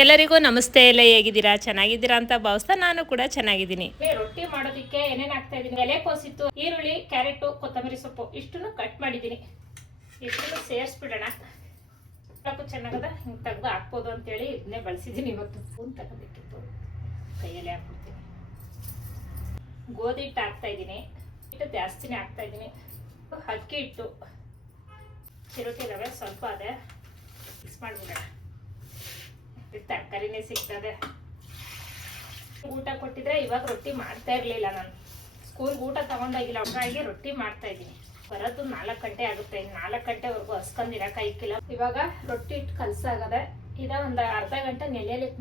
ಎಲ್ಲರಿಗೂ ನಮಸ್ತೆ. ಎಲ್ಲ ಹೇಗಿದ್ದೀರಾ? ಚೆನ್ನಾಗಿದ್ದೀರಾ ಅಂತ ಭಾವಿಸ್ತಾ ನಾನು ಕೂಡ ಚೆನ್ನಾಗಿದ್ದೀನಿ. ರೊಟ್ಟಿ ಮಾಡೋದಕ್ಕೆ ಏನೇನು ಹಾಕ್ತಾ ಇದ್ದೀನಿ, ಎಲೆಕೋಸಿತ್ತು, ಈರುಳ್ಳಿ, ಕ್ಯಾರೆಟ್, ಕೊತ್ತಂಬರಿ ಸೊಪ್ಪು ಇಷ್ಟನ್ನು ಕಟ್ ಮಾಡಿದ್ದೀನಿ. ಇಷ್ಟನ್ನು ಸೇರಿಸ್ಬಿಡೋಣ. ಸ್ವಲ್ಪ ಚೆನ್ನಾಗದ ಹಿಂಗೆ ತೆಗೆದು ಹಾಕ್ಬೋದು ಅಂತೇಳಿ ಇದನ್ನೇ ಬಳಸಿದ್ದೀನಿ. ಇವತ್ತು ಸ್ಪೂನ್ ತಗೋಬೇಕಿತ್ತು, ಕೈಯಲ್ಲೇ ಹಾಕ್ಬಿಡ್ತೀನಿ. ಗೋಧಿ ಹಿಟ್ಟು ಹಾಕ್ತಾ ಇದ್ದೀನಿ, ಹಿಟ್ಟು ಜಾಸ್ತಿನೇ ಹಾಕ್ತಾ ಇದ್ದೀನಿ. ಅಕ್ಕಿ ಹಿಟ್ಟು, ಚಿರೋಟಿ ರವೆ ಸ್ವಲ್ಪ ಅದೇ ಮಿಕ್ಸ್ ಮಾಡಿಬಿಡೋಣ. ತರಕಾರಿನೇ ಸಿಗ್ತದೆ. ಊಟ ಕೊಟ್ಟಿದ್ರೆ ಇವಾಗ ರೊಟ್ಟಿ ಮಾಡ್ತಾ ಇರಲಿಲ್ಲ. ನಾನು ಸ್ಕೂಲ್ಗೆ ಊಟ ತಗೊಂಡೋಗಿಲ್ಲ, ಹಾಗಾಗಿ ರೊಟ್ಟಿ ಮಾಡ್ತಾ ಇದ್ದೀನಿ. ಬರೋದು 4 ಗಂಟೆ ಆಗುತ್ತೆ. 4 ಗಂಟೆವರೆಗೂ ಹಸ್ಕೊಂಡಿರಕ್ಕೆ ಐಕಿಲ್ಲ. ಇವಾಗ ರೊಟ್ಟಿ ಇಟ್ಟು ಕಲಸಾಗದೆ. ಇದ ಒಂದು ಅರ್ಧ ಗಂಟೆ ನೆಲೆಯಲಿಕ್ಕೆ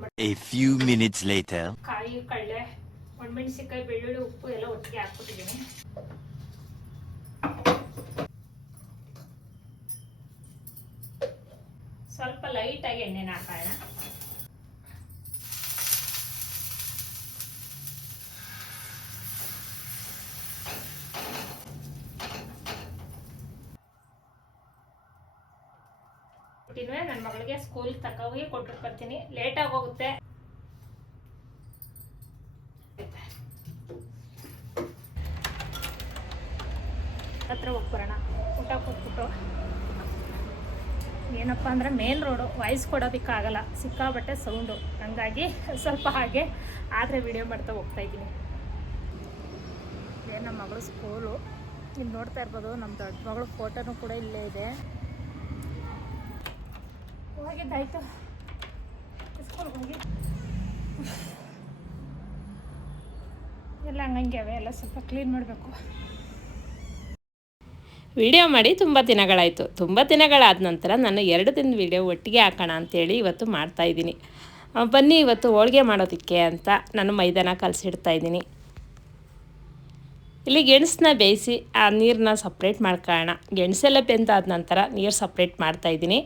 ಕಾಯಿ, ಕಡಲೆ, ಒಣಮೆಣಸಿನ್ಕಾಯಿ, ಬೆಳ್ಳುಳ್ಳಿ, ಉಪ್ಪು ಎಲ್ಲ ಒಟ್ಟಿಗೆ ಹಾಕ್ಬಿಟ್ಟಿದ್ದೀನಿ. ಸ್ವಲ್ಪ ಲೈಟಾಗಿ ಎಣ್ಣೆನ ಹಾಕೋಣ. ನನ್ನ ಮಗಳಿಗೆ ಸ್ಕೂಲ್ ತಗೋಗಿ ಕೊಟ್ಟು ಬರ್ತೀನಿ. ಲೇಟ್ ಆಗಿ ಹೋಗುತ್ತೆ. ಹತ್ರ ಹೋಗ್ಬರೋಣ. ಊಟ ಕೊಟ್ಬಿಟ್ಟು ಏನಪ್ಪ ಅಂದ್ರೆ ಮೇನ್ ರೋಡು, ವಾಯ್ಸ್ ಕೊಡೋದಕ್ಕಾಗಲ್ಲ, ಸಿಕ್ಕಾಬಟ್ಟೆ ಸೌಂಡು. ಹಂಗಾಗಿ ಸ್ವಲ್ಪ ಹಾಗೆ ಆದರೆ ವಿಡಿಯೋ ಮಾಡ್ತಾ ಹೋಗ್ತಾ ಇದ್ದೀನಿ. ಇದೇ ನಮ್ಮ ಮಗಳು ಸ್ಕೂಲು. ಇಲ್ಲಿ ನೋಡ್ತಾ ಇರ್ಬೋದು, ನಮ್ಮ ದೊಡ್ಡ ಮಗಳು ಫೋಟೋನು ಕೂಡ ಇಲ್ಲೇ ಇದೆ. ಹೋಗಿದ್ದಾಯ್ತು ಸ್ಕೂಲ್ಗೆ ಹೋಗಿ. ಎಲ್ಲ ಹಂಗಂಗೆ ಅವೆ, ಎಲ್ಲ ಸ್ವಲ್ಪ ಕ್ಲೀನ್ ಮಾಡಬೇಕು. ವಿಡಿಯೋ ಮಾಡಿ ತುಂಬ ದಿನಗಳಾಯಿತು. ತುಂಬ ದಿನಗಳಾದ ನಂತರ ನಾನು 2 ದಿನದ ವಿಡಿಯೋ ಒಟ್ಟಿಗೆ ಹಾಕೋಣ ಅಂಥೇಳಿ ಇವತ್ತು ಮಾಡ್ತಾಯಿದ್ದೀನಿ. ಬನ್ನಿ, ಇವತ್ತು ಹೋಳಿಗೆ ಮಾಡೋದಕ್ಕೆ ಅಂತ ನಾನು ಮೈದಾನ ಕಲಸಿಡ್ತಾಯಿದ್ದೀನಿ. ಇಲ್ಲಿ ಗೆಣಸನ್ನ ಬೇಯಿಸಿ ಆ ನೀರನ್ನ ಸಪ್ರೇಟ್ ಮಾಡ್ಕೊಳ್ಳೋಣ. ಗೆಣಸೆಲ್ಲ ಬೆಂದಾದ ನಂತರ ನೀರು ಸಪ್ರೇಟ್ ಮಾಡ್ತಾಯಿದ್ದೀನಿ.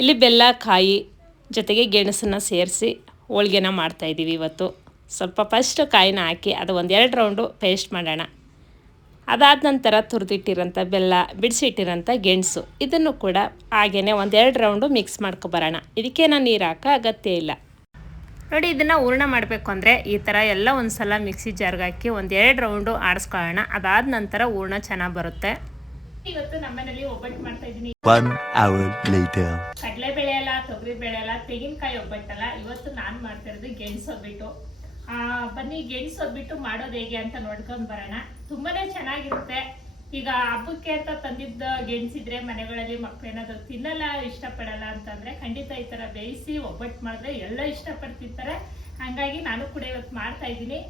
ಇಲ್ಲಿ ಬೆಲ್ಲ, ಕಾಯಿ ಜೊತೆಗೆ ಗೆಣಸನ್ನು ಸೇರಿಸಿ ಹೋಳಿಗೆನ ಮಾಡ್ತಾಯಿದ್ದೀವಿ ಇವತ್ತು. ಸ್ವಲ್ಪ ಫಸ್ಟು ಕಾಯಿನ ಹಾಕಿ ಅದು 1-2 ರೌಂಡು ಪೇಸ್ಟ್ ಮಾಡೋಣ. ಅದಾದ ನಂತರ ತುರಿದಿಟ್ಟಿರೋಂಥ ಬೆಲ್ಲ, ಬಿಡಿಸಿಟ್ಟಿರೋಂಥ ಗೆಣಸು ಇದನ್ನು ಕೂಡ ಹಾಗೇ 1-2 ರೌಂಡು ಮಿಕ್ಸ್ ಮಾಡ್ಕೊಬರೋಣ. ಇದಕ್ಕೇನೋ ನೀರು ಹಾಕೋ ಅಗತ್ಯ ಇಲ್ಲ. ನೋಡಿ, ಇದನ್ನು ಹೂರ್ಣ ಮಾಡಬೇಕು ಅಂದರೆ ಈ ಥರ ಎಲ್ಲ ಒಂದು ಸಲ ಮಿಕ್ಸಿ ಜಾರ್ಗೆ ಹಾಕಿ 1-2 ರೌಂಡು ಆಡಿಸ್ಕೊಳ್ಳೋಣ. ಅದಾದ ನಂತರ ಹೂರ್ಣ ಚೆನ್ನಾಗಿ ಬರುತ್ತೆ. ಇವತ್ತು ನಮ್ಮನೇಲಿ ಒಬ್ಬಟ್ಟು ಮಾಡ್ತಾ ಇದ್ದೀನಿ. ಕಡಲೆಬೇಳೆ ಅಲ್ಲ, ತೊಗರಿ ಬೇಳೆ ಅಲ್ಲ, ತೆಂಗಿನಕಾಯಿ ಒಬ್ಬಟ್ಟಲ್ಲ. ಇವತ್ತು ನಾನು ಮಾಡ್ತಾ ಇರೋದು ಗೆಣಸು ಒಬ್ಬಟ್ಟು. ಬನ್ನಿ, ಗೆಣಸು ಒಬ್ಬಟ್ಟು ಮಾಡೋದು ಹೇಗೆ ಅಂತ ನೋಡ್ಕೊಂಡು ಬರೋಣ. ತುಂಬಾನೇ ಚೆನ್ನಾಗಿರುತ್ತೆ. ಈಗ ಹಬ್ಬಕ್ಕೆ ಅಂತ ತಂದಿದ್ದ ಗೆಣಸಿದ್ರೆ ಮನೆಗಳಲ್ಲಿ ಮಕ್ಕಳು ಏನಾದ್ರು ತಿನ್ನಲ್ಲ, ಇಷ್ಟಪಡಲ್ಲ ಅಂತಂದ್ರೆ ಖಂಡಿತ ಈ ತರ ಬೇಯಿಸಿ ಒಬ್ಬಟ್ಟು ಮಾಡಿದ್ರೆ ಎಲ್ಲ ಇಷ್ಟಪಡ್ತಿರ್ತಾರೆ. ಹಂಗಾಗಿ ನಾನು ಕೂಡ ಇವತ್ತು ಮಾಡ್ತಾ ಇದ್ದೀನಿ.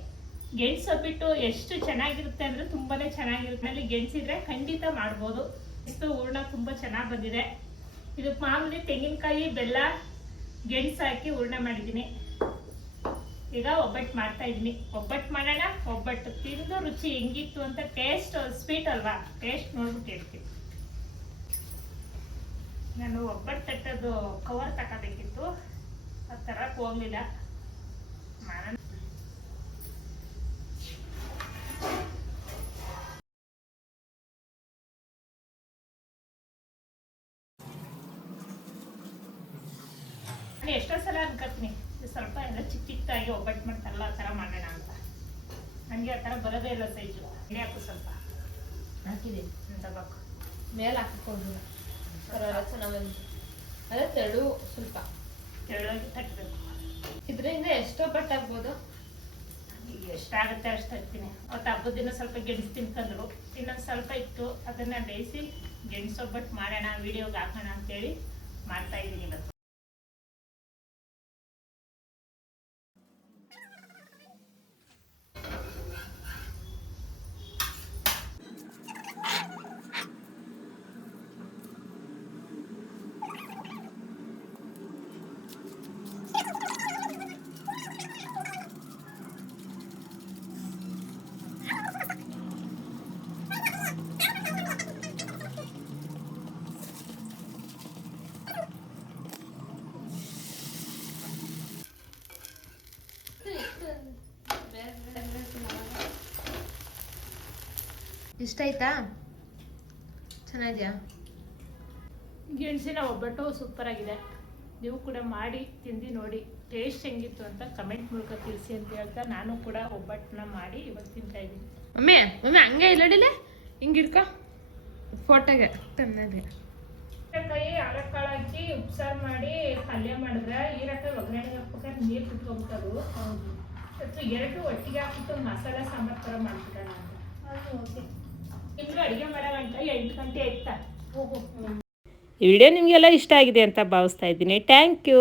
ಗೆಣಸು ಒಬ್ಬಟ್ಟು ಎಷ್ಟು ಚೆನ್ನಾಗಿರುತ್ತೆ ಅಂದ್ರೆ ತುಂಬಾನೇ ಚೆನ್ನಾಗಿರುತ್ತೆ. ಅಲ್ಲಿ ಗೆಣಸಿದ್ರೆ ಖಂಡಿತ ಮಾಡ್ಬೋದು. ಇಷ್ಟು ಹೂರ್ಣ ತುಂಬಾ ಚೆನ್ನಾಗಿ ಬಂದಿದೆ. ಇದು ಮಾಮೂಲಿ ತೆಂಗಿನಕಾಯಿ, ಬೆಲ್ಲ, ಗೆಣಸು ಹಾಕಿ ಹೂರ್ಣ ಮಾಡಿದ್ದೀನಿ. ಈಗ ಒಬ್ಬಟ್ಟು ಮಾಡ್ತಾ ಇದ್ದೀನಿ. ಒಬ್ಬಟ್ಟು ಮಾಡೋಣ. ಒಬ್ಬಟ್ಟು ತಿಂದು ರುಚಿ ಹೆಂಗಿತ್ತು ಅಂತ, ಟೇಸ್ಟ್ ಸ್ವೀಟ್ ಅಲ್ವಾ, ಟೇಸ್ಟ್ ನೋಡ್ಬಿಟ್ಟು ಹೇಳ್ತೀನಿ. ನಾನು ಒಬ್ಬಟ್ಟು ತಟ್ಟದು ಕವರ್ ತಗೋಬೇಕಿತ್ತು, ಆ ತರಕ್ಕೆ ಹೋಗ್ಲಿಲ್ಲ. ಮಾಡೋಣ. ನಾನು ಎಷ್ಟೋ ಸಲ ಅನ್ಕೋತೀನಿ ಸ್ವಲ್ಪ ಎಲ್ಲ ಚಿಕ್ಕ ಚಿಕ್ಕದಾಗಿ ಒಬ್ಬಟ್ಟು ಮಾಡ್ತಾರಲ್ಲ ಆ ಥರ ಮಾಡೋಣ ಅಂತ. ನನಗೆ ಆ ಥರ ಬರೋದೇ ಇಲ್ಲ ಸೈಜು. ಹಾಕು ಸ್ವಲ್ಪ ಹಾಕಿದೆ ತಗೋಕು ಮೇಲೆ ಹಾಕಿಕೊಂಡು ಅದೇ ತೆಳು, ಸ್ವಲ್ಪ ತೆಳುವಾಗಿ ತಟ್ಟಬೇಕು. ಇದರಿಂದ ಎಷ್ಟೋ ಒಬ್ಬಟ್ಟು ಆಗ್ಬೋದು. ಈಗ ಎಷ್ಟಾಗುತ್ತೆ ಅಷ್ಟು ತರ್ತೀನಿ. ಅವತ್ತು ಹಬ್ಬದ ದಿನ ಸ್ವಲ್ಪ ಗೆಣಸು ತಿನ್ಕೊಂಡ್ರು, ಇನ್ನೊಂದು ಸ್ವಲ್ಪ ಇತ್ತು, ಅದನ್ನ ಬೇಯಿಸಿ ಗೆಣಸು ಒಬ್ಬಟ್ಟು ಮಾಡೋಣ, ವಿಡಿಯೋಗೆ ಹಾಕೋಣ ಅಂತೇಳಿ ಮಾಡ್ತಾ ಇದ್ದೀನಿ ಇವತ್ತು. ಇಷ್ಟ ಆಯ್ತಾ? ಚೆನ್ನಾಗಿದೆಯಾ? ಗೆಣಸಿನ ಒಬ್ಬಟ್ಟು ಸೂಪರ್ ಆಗಿದೆ. ನೀವು ಕೂಡ ಮಾಡಿ ತಿಂದು ನೋಡಿ ಟೇಸ್ಟ್ ಹೆಂಗಿತ್ತು ಅಂತ ಕಮೆಂಟ್ ಮೂಲಕ ತಿಳಿಸಿ ಅಂತ ಹೇಳ್ತಾ ನಾನು ಕೂಡ ಒಬ್ಬಟ್ಟನ್ನ ಮಾಡಿ ಇವತ್ತು ತಿಂತಾ ಇದ್ದೀನಿ. ಒಮ್ಮೆ ಹಂಗೆ ಇಲ್ಲಡಿಲ್ಲ ಹಿಂಗೆ ಇಡ್ಕೊ ಫೋಟೋಗೆ ತನ್ನದೆ ಹೀರೆಕಾಯಿ ಹಾಲಕ್ಕಾಳು ಹಾಕಿ ಉಪ್ಸಾರು ಮಾಡಿ ಪಲ್ಯ ಮಾಡಿದ್ರೆ ಹೀರೆಕಾಯಿ ಒಗ್ಗರಣೆ ಹಾಕ್ಬೇಕಾದ್ರೆ ನೀರು ಕುತ್ಕೊಂಡ್ಬಿಟ್ಟದು. ಅಥವಾ ಎರಡು ಒಟ್ಟಿಗೆ ಹಾಕ್ಬಿಟ್ಟು ಮಸಾಲೆ ಸಾಂಬಾರು ಥರ ಮಾಡ್ಬಿಟ್ಟಣ ಅಂತ. ಇನ್ನು ಅಡುಗೆ ಮಾಡೋ ಗಂಟೆ 8 ಗಂಟೆ ಆಯ್ತಾ. ಈ ವಿಡಿಯೋ ನಿಮಗೆಲ್ಲ ಇಷ್ಟ ಆಗಿದೆ ಅಂತ ಭಾವಿಸ್ತಾ ಇದ್ದೀನಿ. Thank you.